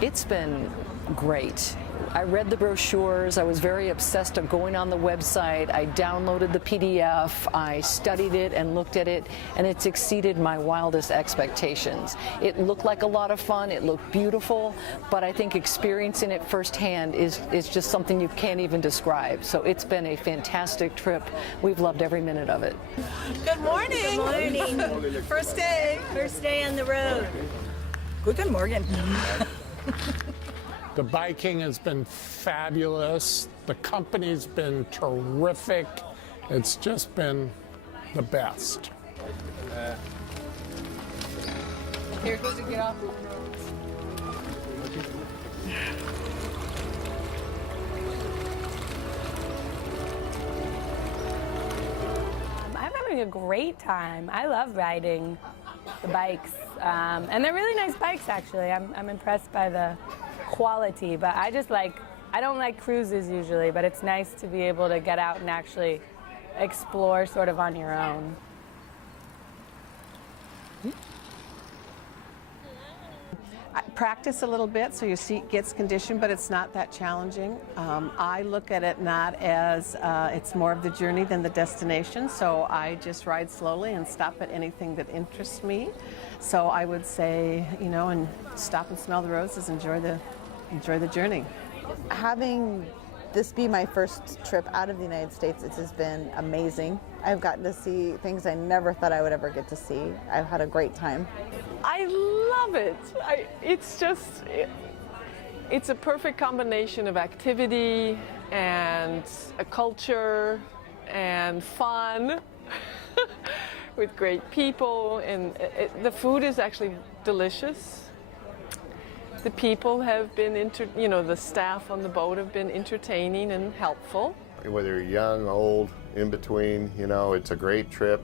It's been great. I read the brochures. I was very obsessed of going on the website. I downloaded the PDF. I studied it and looked at it, and it's exceeded my wildest expectations. It looked like a lot of fun. It looked beautiful, but I think experiencing it firsthand is just something you can't even describe. So it's been a fantastic trip. We've loved every minute of it. Good morning. Good morning. First day. First day on the road. Guten Morgen. The biking has been fabulous. The company's been terrific. It's just been the best. Here goes to get off. I'm having a great time. I love riding the bikes, and they're really nice bikes actually. I'm impressed by the quality, but I don't like cruises usually, but it's nice to be able to get out and actually explore sort of on your own. I practice a little bit so your seat gets conditioned, but it's not that challenging. I look at it not as it's more of the journey than the destination, so I just ride slowly and stop at anything that interests me. So I would say, and stop and smell the roses, enjoy the journey. Having this be my first trip out of the United States, it has been amazing. I've gotten to see things I never thought I would ever get to see. I've had a great time. I love it. It's a perfect combination of activity and a culture and fun with great people, and the food is actually delicious. The people have been, the staff on the boat have been entertaining and helpful. Whether you're young, old, in between, it's a great trip.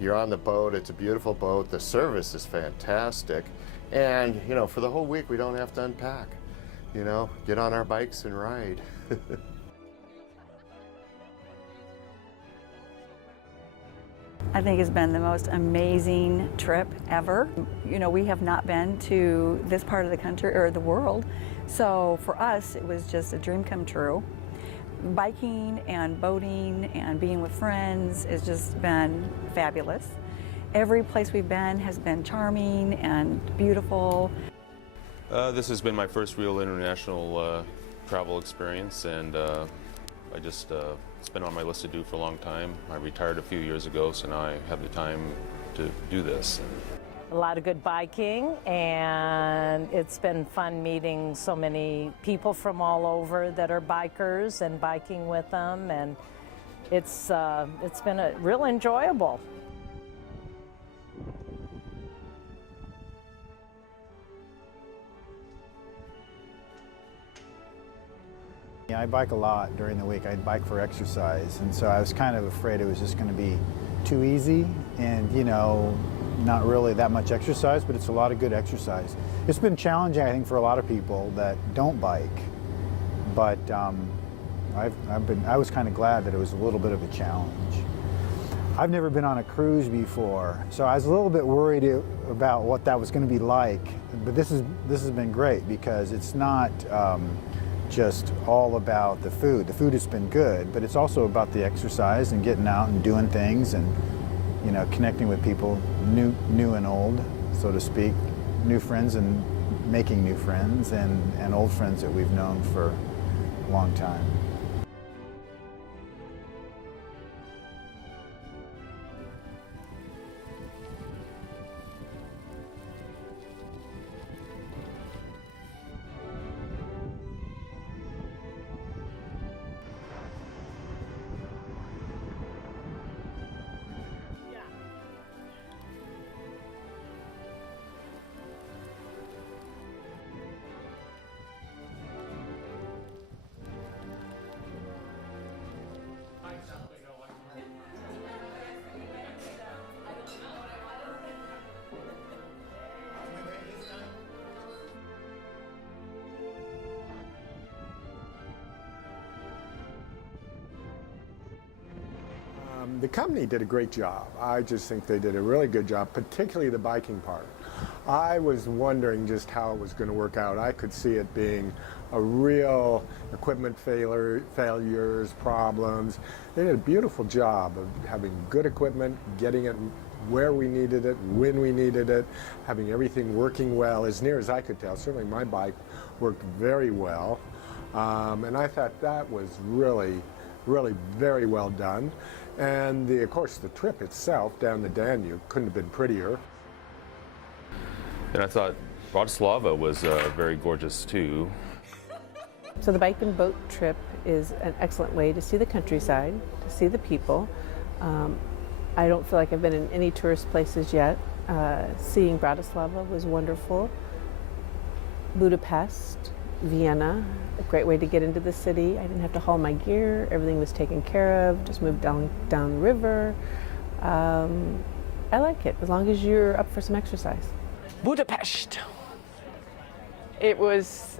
You're on the boat, it's a beautiful boat, the service is fantastic. And, for the whole week we don't have to unpack. Get on our bikes and ride. I think it's been the most amazing trip ever. We have not been to this part of the country or the world, so for us it was just a dream come true. Biking and boating and being with friends has just been fabulous. Every place we've been has been charming and beautiful. This has been my first real international travel experience, and it's been on my list to do for a long time. I retired a few years ago, so now I have the time to do this. A lot of good biking, and it's been fun meeting so many people from all over that are bikers and biking with them, and it's been real enjoyable. I bike a lot during the week. I bike for exercise, and so I was kind of afraid it was just going to be too easy and, not really that much exercise, but it's a lot of good exercise. It's been challenging, I think, for a lot of people that don't bike, but I was kind of glad that it was a little bit of a challenge. I've never been on a cruise before, so I was a little bit worried about what that was going to be like, but this has been great because it's not just all about the food. The food has been good, but it's also about the exercise and getting out and doing things and connecting with people, new and old, so to speak, new friends and making new friends, and old friends that we've known for a long time. The company did a great job. I just think they did a really good job, particularly the biking part. I was wondering just how it was going to work out. I could see it being a real equipment failures, problems. They did a beautiful job of having good equipment, getting it where we needed it, when we needed it, having everything working well, as near as I could tell. Certainly my bike worked very well. And I thought that was really very well done. And of course, the trip itself down the Danube couldn't have been prettier. And I thought Bratislava was very gorgeous too. So the bike and boat trip is an excellent way to see the countryside, to see the people. I don't feel like I've been in any tourist places yet. Seeing Bratislava was wonderful. Budapest, Vienna, a great way to get into the city. I didn't have to haul my gear. Everything was taken care of. Just moved down the river. I like it, as long as you're up for some exercise. Budapest. It was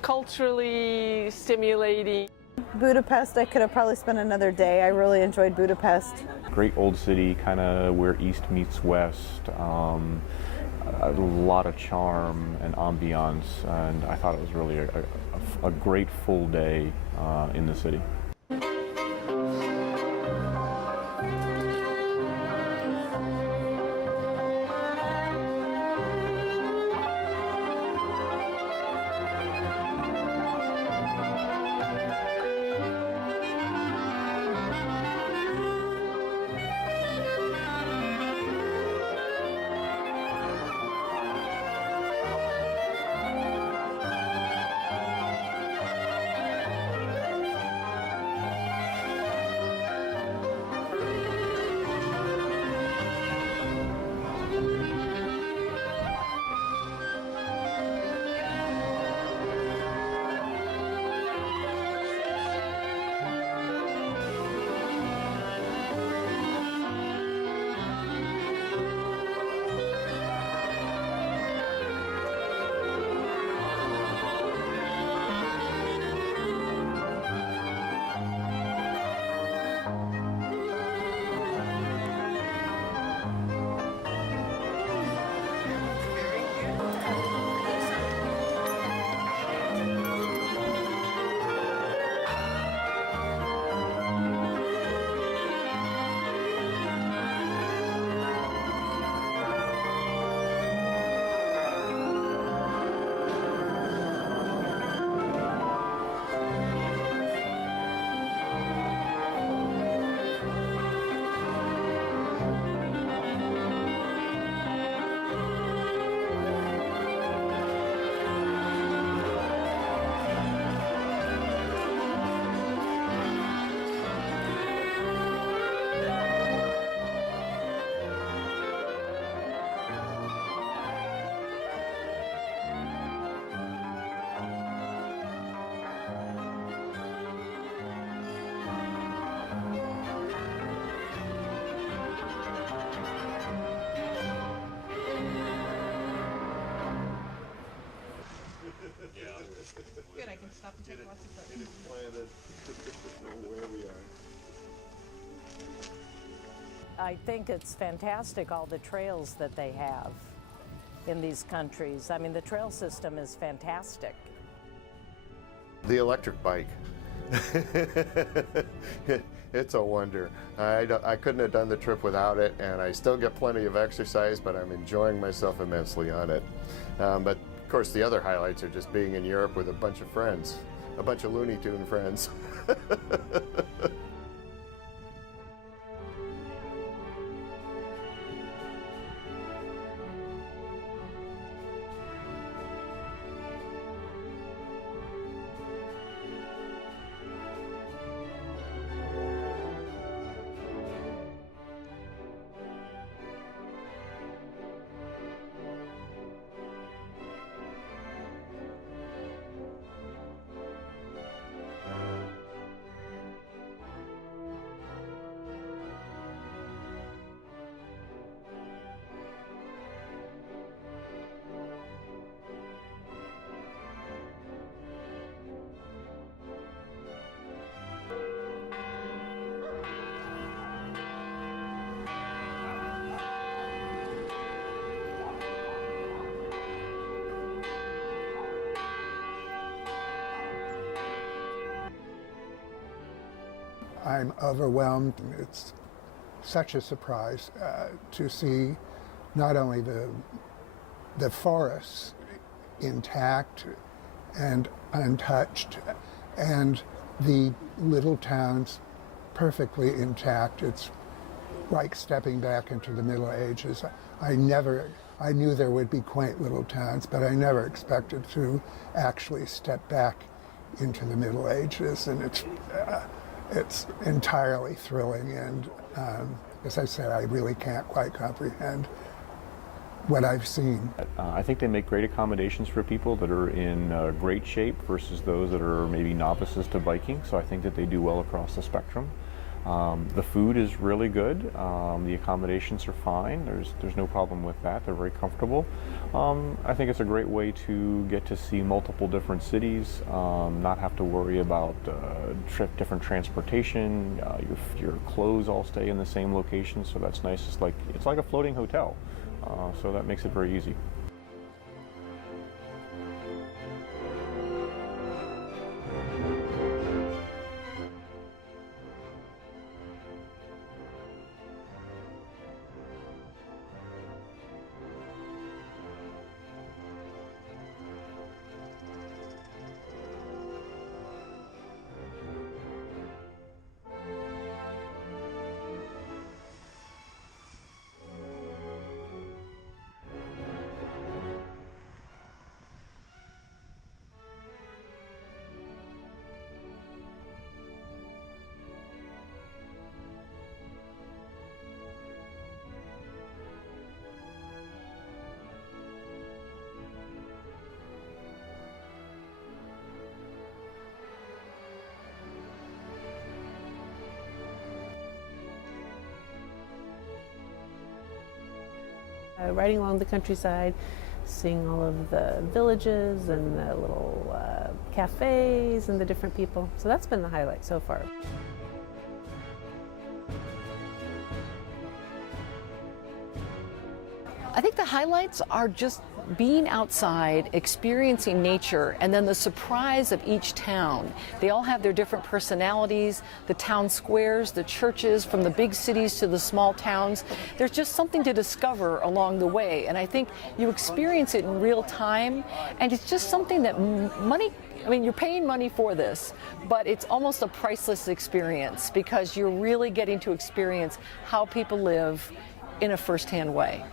culturally stimulating. Budapest, I could have probably spent another day. I really enjoyed Budapest. Great old city, kind of where east meets west. A lot of charm and ambiance, and I thought it was really a great full day in the city. Good, I can stop and take lots of photos. I think it's fantastic, all the trails that they have in these countries. I mean, the trail system is fantastic. The electric bike. It's a wonder. I couldn't have done the trip without it, and I still get plenty of exercise, but I'm enjoying myself immensely on it. But of course, the other highlights are just being in Europe with a bunch of friends, a bunch of Looney Tune friends. I'm overwhelmed. It's such a surprise to see not only the forests intact and untouched, and the little towns perfectly intact. It's like stepping back into the Middle Ages. I knew there would be quaint little towns, but I never expected to actually step back into the Middle Ages, and it's entirely thrilling. And as I said, I really can't quite comprehend what I've seen. I think they make great accommodations for people that are in great shape versus those that are maybe novices to biking, so I think that they do well across the spectrum. The food is really good. The accommodations are fine. There's no problem with that. They're very comfortable. I think it's a great way to get to see multiple different cities, not have to worry about different transportation. Your clothes all stay in the same location, so that's nice. It's like a floating hotel, so that makes it very easy. Riding along the countryside, seeing all of the villages and the little cafes and the different people. So that's been the highlight so far. I think the highlights are just being outside, experiencing nature, and then the surprise of each town. They all have their different personalities, the town squares, the churches, from the big cities to the small towns. There's just something to discover along the way, and I think you experience it in real time, and it's just something that you're paying money for this, but it's almost a priceless experience because you're really getting to experience how people live in a first-hand way.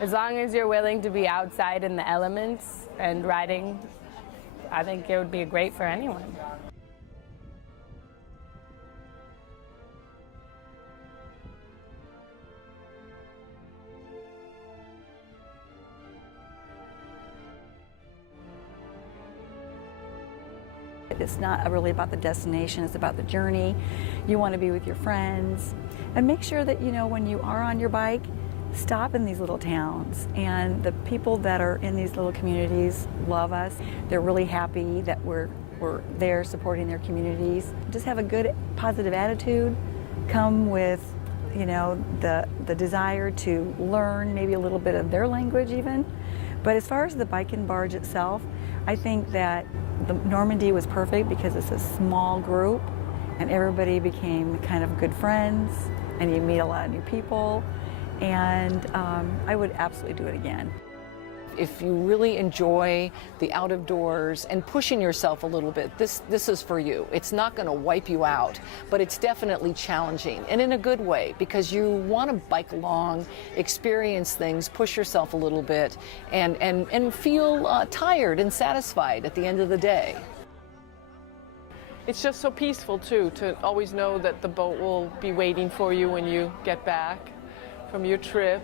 As long as you're willing to be outside in the elements and riding, I think it would be great for anyone. It's not really about the destination, it's about the journey. You want to be with your friends. And make sure that, when you are on your bike, stop in these little towns, and the people that are in these little communities love us. They're really happy that we're there supporting their communities. Just have a good, positive attitude. Come with, the desire to learn maybe a little bit of their language even. But as far as the bike and barge itself, I think that the Normandy was perfect because it's a small group and everybody became kind of good friends and you meet a lot of new people. And I would absolutely do it again. If you really enjoy the out of doors and pushing yourself a little bit, this is for you. It's not going to wipe you out, but it's definitely challenging, and in a good way, because you want to bike along, experience things, push yourself a little bit, and feel tired and satisfied at the end of the day. It's just so peaceful too, to always know that the boat will be waiting for you when you get back. from your trip